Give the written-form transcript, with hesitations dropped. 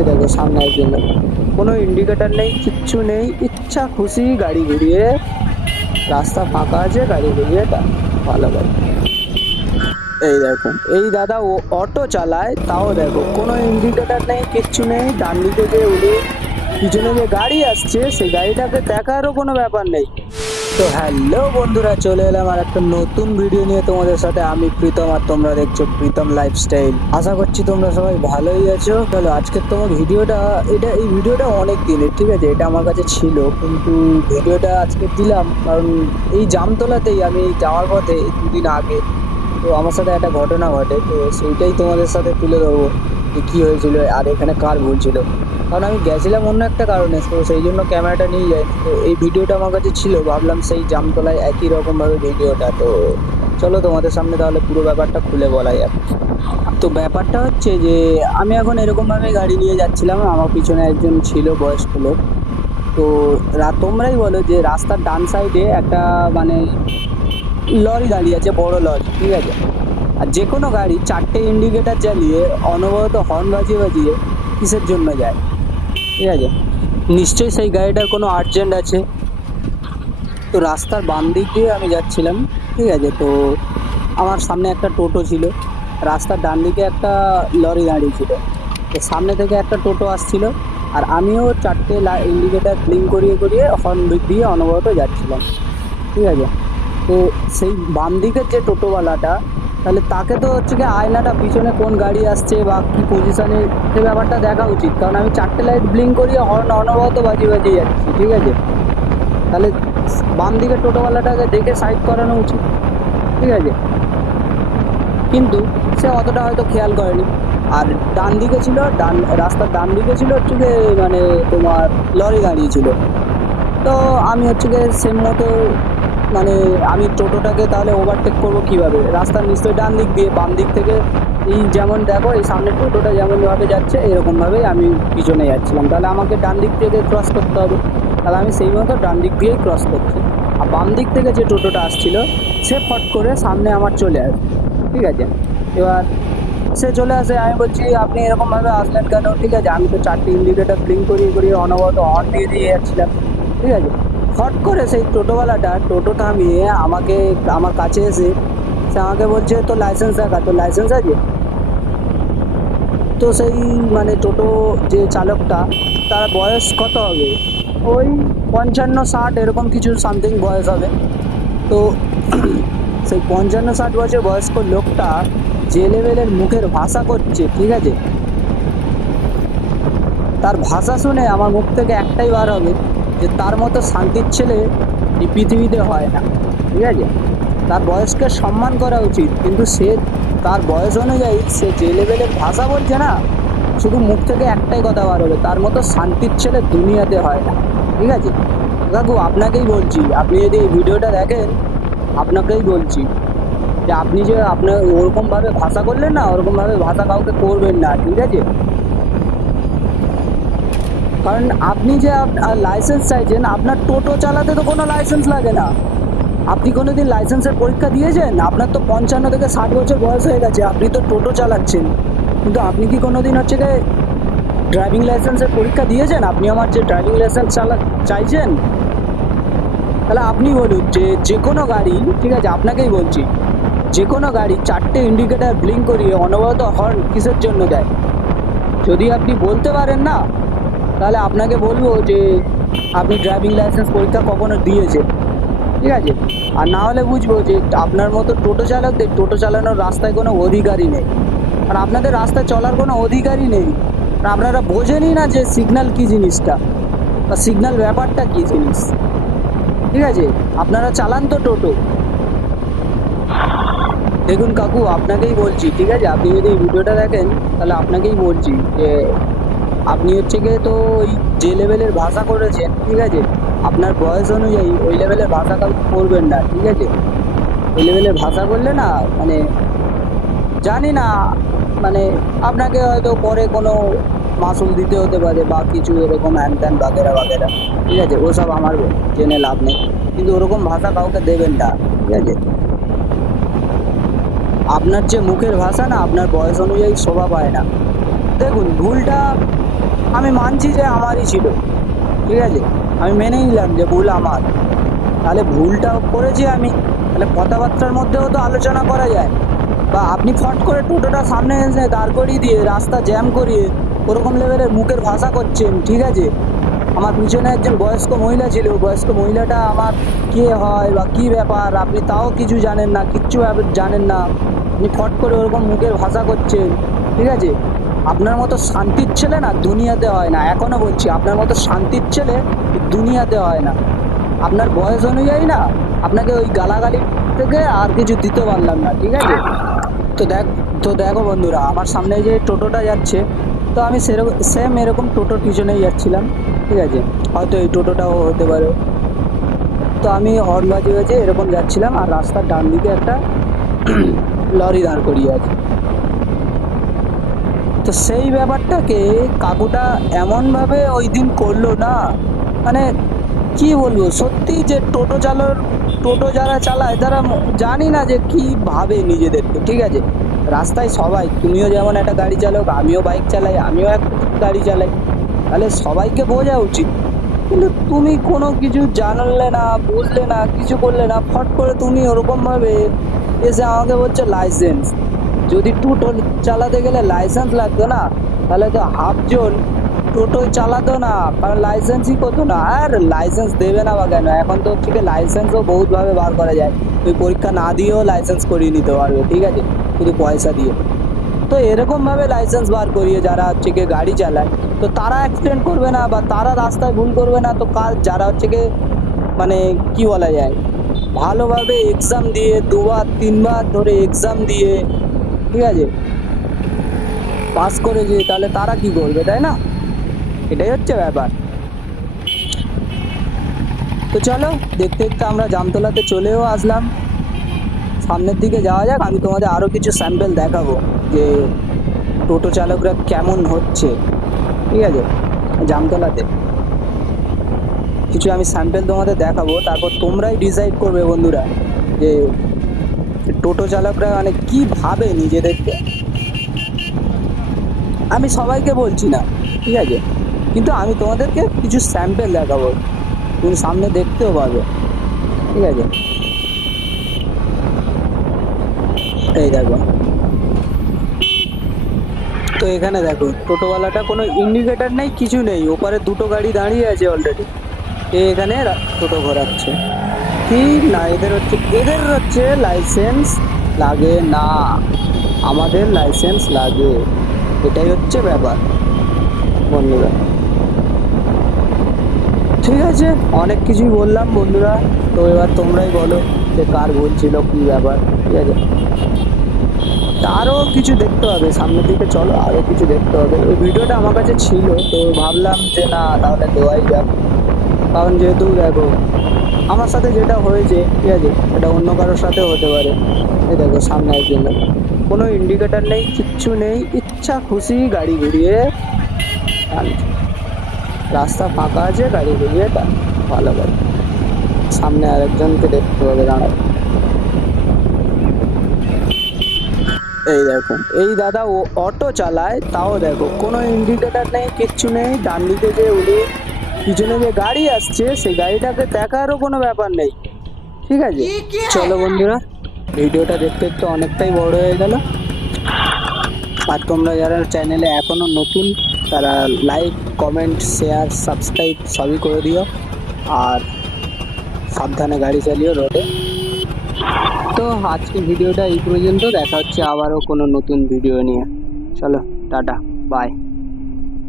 এই দেখো সামনে একজন লোক, কোনো ইন্ডিকেটার নেই, কিচ্ছু নেই, ইচ্ছা খুশি গাড়ি ঘুরিয়ে, রাস্তা ফাঁকা আছে গাড়ি ঘুরিয়ে ভালো গাড়ি। এই দেখো এই দাদা ও অটো চালায়, তাও দেখো কোনো ইন্ডিকেটার নেই, কিচ্ছু নেই, ডান দিকে যে উনি পিছনে যে গাড়ি আসছে সেই গাড়িটাকে দেখারও কোনো ব্যাপার নেই। তো হ্যালো বন্ধুরা, চলে এলাম আর একটা নতুন ভিডিও নিয়ে তোমাদের সাথে। আমি প্রীতম আর তোমরা দেখছো প্রীতম লাইফস্টাইল। আশা করছি তোমরা সবাই ভালোই আছো। চলো আজকের তোমার ভিডিওটা, এই ভিডিওটা অনেক দিনের, ঠিক আছে, এটা আমার কাছে ছিল কিন্তু ভিডিওটা আজকে দিলাম কারণ এই জামতলাতেই আমি যাওয়ার পথে দুদিন আগে তো আমার সাথে একটা ঘটনা ঘটে, তো সেইটাই তোমাদের সাথে তুলে ধরবো যে কী হয়েছিল আর এখানে কার ভুল ছিল। কারণ আমি গেছিলাম অন্য একটা কারণে, তো সেই জন্য ক্যামেরাটা নিয়ে যাই। তো এই ভিডিওটা আমার কাছে ছিল, ভাবলাম সেই জামতলায় একই রকমভাবে ভিডিওটা। তো চলো তোমাদের সামনে তাহলে পুরো ব্যাপারটা খুলে বলা যাক। তো ব্যাপারটা হচ্ছে যে আমি এখন এরকমভাবে গাড়ি নিয়ে যাচ্ছিলাম, আমার পিছনে একজন ছিল বয়স্ক লোক। তো তোমরাই বলো যে রাস্তার ডান সাইডে একটা মানে লরি দাঁড়িয়ে আছে, বড় লরি, ঠিক আছে। আর যে কোনো গাড়ি চারটে ইন্ডিকেটার জ্বালিয়ে অনবরত হর্ন বাজিয়ে বাজিয়ে কিসের জন্য যায়, ঠিক আছে। নিশ্চয়ই সেই গাড়িটার কোনো আর্জেন্ট আছে। তো রাস্তার বাম দিক দিয়ে আমি যাচ্ছিলাম, ঠিক আছে। তো আমার সামনে একটা টোটো ছিল, রাস্তার ডান দিকে একটা লরি দাঁড়িয়ে ছিল। তো সামনে থেকে একটা টোটো আসছিল আর আমিও চারটে ইন্ডিকেটার ব্লিঙ্ক করিয়ে করিয়ে হর্ন দিয়ে অনবরত যাচ্ছিলাম, ঠিক আছে। তো সেই বাম দিকের যে টোটোওয়ালাটা, তাহলে তাকে তো হচ্ছে কি আয়নাটা পিছনে কোন গাড়ি আসছে বা কী পজিশানে সে ব্যাপারটা দেখা উচিত, কারণ আমি চারটে লাইট ব্লিঙ্ক করিয়ে হর্ন অনবরত বাজিয়ে বাজিয়ে যাচ্ছি, ঠিক আছে। তাহলে বাম দিকের টোটোওয়ালাটাকে দেখে সাইড করানো উচিত, ঠিক আছে। কিন্তু সে অতটা হয়তো খেয়াল করেনি। আর ডান দিকে ছিল, রাস্তার ডান দিকে ছিল হচ্ছে গিয়ে মানে তোমার লরি দাঁড়িয়ে ছিল। তো আমি হচ্ছে গিয়ে সেম মতো মানে আমি টোটোটাকে তাহলে ওভারটেক করবো কীভাবে, রাস্তার নিশ্চয়ই ডান দিক দিয়ে, বাম দিক থেকে এই যেমন দেখো এই সামনে টোটোটা যেমনভাবে যাচ্ছে এরকমভাবেই আমি পিছনে যাচ্ছিলাম, তাহলে আমাকে ডান দিক থেকে ক্রস করতে হবে। তাহলে আমি সেই মতো ডান দিক দিয়েই ক্রস করছি। আর বাম দিক থেকে যে টোটোটা আসছিল সে ফট করে সামনে আমার চলে আসে, ঠিক আছে। এবার সে চলে আসে, আমি বলছি আপনি এরকমভাবে আসলেন কেন, ঠিক আছে। আমি তো চারটে ইন্ডিকেটার ব্লিঙ্ক করিয়ে করিয়ে অনবরত হর্ন দিয়ে দিয়ে যাচ্ছিলাম, ঠিক আছে। ফট করে সেই টোটোওয়ালাটা টোটো থামিয়ে আমাকে, আমার কাছে এসে সে আমাকে বলছে তো লাইসেন্স দেখা, তো লাইসেন্স আছে। তো সেই মানে টোটো যে চালকটা, তার বয়স কত হবে, ওই 55-60 এরকম কিছু সামথিং বয়স হবে। তো সেই 55-60 বছর বয়স্ক লোকটা যে লেভেলের মুখের ভাষা করছে, ঠিক আছে, তার ভাষা শুনে আমার মুখ থেকে একটাই বার হবে যে তার মতো শান্তির ছেলে এই পৃথিবীতে হয় না, ঠিক আছে। তার বয়সকে সম্মান করা উচিত, কিন্তু সে তার বয়স অনুযায়ী সে যে লেভেলের ভাষা বলছে না, শুধু মুখ থেকে একটাই কথা বার হবে, তার মতো শান্তির ছেলে দুনিয়াতে হয় না, ঠিক আছে। কাকু আপনাকেই বলছি, আপনি যদি এই ভিডিওটা দেখেন আপনাকেই বলছি যে আপনি যে আপনার ওরকমভাবে ভাষা করলেন না, ওরকমভাবে ভাষা কাউকে করবেন না, ঠিক আছে। কারণ আপনি যে লাইসেন্স চাইছেন, আপনার টোটো চালাতে তো কোনো লাইসেন্স লাগে না। আপনি কোনো দিন লাইসেন্সের পরীক্ষা দিয়েছেন? আপনার তো 55 থেকে 60 বছর বয়স হয়ে গেছে, আপনি তো টোটো চালাচ্ছেন, কিন্তু আপনি কি কোনো দিন হচ্ছে গিয়ে ড্রাইভিং লাইসেন্সের পরীক্ষা দিয়েছেন? আপনি আমার যে ড্রাইভিং লাইসেন্স চাইছেন, তাহলে আপনি বলুন যে যে কোনো গাড়ি, ঠিক আছে, আপনাকেই বলছি, যে কোনো গাড়ি চারটে ইন্ডিকেটার ব্লিঙ্ক করিয়ে অনবরত হর্ন কিসের জন্য দেয়? যদি আপনি বলতে পারেন না, তাহলে আপনাকে বলবো যে আপনি ড্রাইভিং লাইসেন্স পরীক্ষা কখনো দিয়েছেন, ঠিক আছে। আর না হলে বুঝবো যে আপনার মতো টোটো চালকদের টোটো চালানোর রাস্তায় কোনো অধিকারই নেই, আর আপনাদের রাস্তায় চলার কোনো অধিকারই নেই। আর আপনারা বোঝেনই না যে সিগন্যাল কী জিনিসটা বা সিগন্যাল ব্যাপারটা কী জিনিস, ঠিক আছে। আপনারা চালান তো টোটো। দেখুন কাকু আপনাকেই বলছি, ঠিক আছে, আপনি যদি এই ভিডিওটা দেখেন তাহলে আপনাকেই বলছি যে আপনি হচ্ছে গিয়ে তো ওই যে লেভেলের ভাষা করেছেন, ঠিক আছে, আপনার বয়স অনুযায়ী ওই লেভেলের ভাষা কাউকে করবেন না, ঠিক আছে। ওই লেভেলের ভাষা করলে না মানে জানি না, মানে আপনাকে হয়তো পরে কোনো মাসুল দিতে হতে পারে বা কিছু এরকম হ্যান ত্যান বাগেরা বাগেরা, ঠিক আছে, ওসব আমার জেনে লাভ নেই, কিন্তু ওরকম ভাষা কাউকে দেবেন না, ঠিক আছে। আপনার যে মুখের ভাষা না আপনার বয়স অনুযায়ী শোভা পায় না। দেখুন ভুলটা আমি মানছি যে আমারই ছিল, ঠিক আছে, আমি মেনে নিলাম যে ভুল আমার। তাহলে ভুলটা করেছি আমি, তাহলে কথাবার্তার মধ্যেও তো আলোচনা করা যায়। বা আপনি ফট করে টোটোটা সামনে এসে দাঁড় করিয়ে দিয়ে রাস্তা জ্যাম করিয়ে ওরকম লেভেলের মুখের ভাষা করছেন, ঠিক আছে। আমার পিছনে একজন বয়স্ক মহিলা ছিল, বয়স্ক মহিলাটা আমার কে হয় বা কী ব্যাপার আপনি তাও কিছু জানেন না, কিচ্ছু জানেন না, আপনি ফট করে ওরকম মুখের ভাষা করছেন, ঠিক আছে। আপনার মতো শান্তির ছেলে না দুনিয়াতে হয় না, এখনও বলছি আপনার মতো শান্তির ছেলে দুনিয়াতে হয় না। আপনার বয়স অনুযায়ী না আপনাকে ওই গালাগালি থেকে আর কিছু দিতে পারলাম না, ঠিক আছে। তো দেখো বন্ধুরা, আমার সামনে যে টোটোটা যাচ্ছে, তো আমি সেরকম সেম এরকম টোটোর পিছনেই যাচ্ছিলাম, ঠিক আছে। হয়তো এই টোটোটাও হতে পারে। তো আমি হর্ন বাজিয়ে বাজিয়ে এরকম যাচ্ছিলাম, আর রাস্তার ডান দিকে একটা লরি দাঁড় করিয়ে আছে। তো সেই ব্যাপারটাকে কাকুটা এমনভাবে ওই দিন করলো না, মানে কি বলবো, সত্যি যে টোটো যারা চালায় তারা জানি না যে কি ভাবে নিজেদেরকে, ঠিক আছে। রাস্তায় সবাই, তুমিও যেমন একটা গাড়ি চালাও, আমিও বাইক চালাই, আমিও এক গাড়ি চালাই, তাহলে সবাইকে বোঝা উচিত। কিন্তু তুমি কোনো কিছু জানলে না, বুঝলে না, কিছু করলে না, ফট করে তুমি ওরকমভাবে এসে আমাকে বলছো লাইসেন্স। যদি টোটো চালাতে গেলে লাইসেন্স লাগতো না, তাহলে তো হাফজন টোটো চালাতো না, কারণ লাইসেন্সই করতো না। আর লাইসেন্স দেবে না বা কেন, এখন তো হচ্ছে কি লাইসেন্সও বহুতভাবে বার করা যায়, তুই পরীক্ষা না দিয়েও লাইসেন্স করিয়ে নিতে পারবে, ঠিক আছে, শুধু পয়সা দিয়ে। তো এরকমভাবে লাইসেন্স বার করিয়ে যারা হচ্ছে গিয়ে গাড়ি চালায়, তো তারা অ্যাক্সিডেন্ট করবে না বা তারা রাস্তায় ভুল করবে না, তো কাল যারা হচ্ছে গিয়ে মানে কি বলা যায়, ভালোভাবে এক্সাম দিয়ে 2-3 বার ধরে এক্সাম দিয়ে, ঠিক আছে, পাস করেছে, তাহলে তারা কি করবে, তাই না? এটাই হচ্ছে ব্যাপার। তো চলো, দেখতে দেখতে আমরা জামতলাতে চলেও আসলাম। সামনের দিকে যাওয়া যাক, আমি তোমাদের আরও কিছু স্যাম্পেল দেখাবো যে টোটো চালকরা কেমন হচ্ছে, ঠিক আছে। জামতলাতে কিছু আমি স্যাম্পেল তোমাদের দেখাবো, তারপর তোমরাই ডিসাইড করবে বন্ধুরা যে টোটো চালকরা মানে কী ভাবে নিজেদেরকে। আমি সবাইকে বলছি না, ঠিক আছে, কিন্তু আমি তোমাদেরকে কিছু স্যাম্পেল দেখাবো, তুমি সামনে দেখতেও পাবে, ঠিক আছে। এই দেখো, তো এখানে দেখো টোটোওয়ালাটা কোনো ইন্ডিকেটার নেই, কিছু নেই, ওপারে দুটো গাড়ি দাঁড়িয়ে আছে অলরেডি, এখানে টোটো ঘোরাচ্ছে। কি না, এদের হচ্ছে লাইসেন্স লাগে না, আমাদের লাইসেন্স লাগে, এটাই হচ্ছে ব্যাপার বন্ধুরা। ঠিক আছে, অনেক কিছুই বললাম বন্ধুরা, তো এবার তোমরাই বলো যে কার ভুল ছিল, কী ব্যাপার, ঠিক আছে। আরও কিছু দেখতে হবে সামনের দিকে, চলো আরও কিছু দেখতে হবে। ওই ভিডিওটা আমার কাছে ছিল, তো ভাবলাম যে না তাহলে দেওয়াই যাক, কারণ যেহেতু দেখো আমার সাথে যেটা হয়েছে, ঠিক আছে, এটা অন্য কারোর সাথেও হতে পারে। এই দেখো সামনে একজন, কোনো ইন্ডিকেটার নেই, কিচ্ছু নেই, ইচ্ছা খুশি গাড়ি ঘুরিয়ে টানছে। রাস্তা ফাঁকা আছে, গাড়ি ঘুরিয়ে টানছে, ভালো গাড়ি। সামনে আরেকজনকে দেখতে হবে, দাঁড়ায়। এই দেখো, এই দাদা ও অটো চালায়, তাও দেখো কোনো ইন্ডিকেটার নেই, কিচ্ছু নেই। ডান দিকে যে উনি পিছনে যে গাড়ি আসছে, সেই গাড়িটাকে দেখারও কোনো ব্যাপার নেই, ঠিক আছে। চলো বন্ধুরা, ভিডিওটা দেখতে দেখতে অনেকটাই বড় হয়ে গেল, আর তোমরা যারা চ্যানেলে এখনো নতুন তারা লাইক, কমেন্ট, শেয়ার, সাবস্ক্রাইব সবই করে দিও, আর সাবধানে গাড়ি চালিও রোডে। তো আজকের ভিডিওটা এই পর্যন্ত, দেখা হচ্ছে আবারও কোনো নতুন ভিডিও নিয়ে। চলো, টাটা, বাই।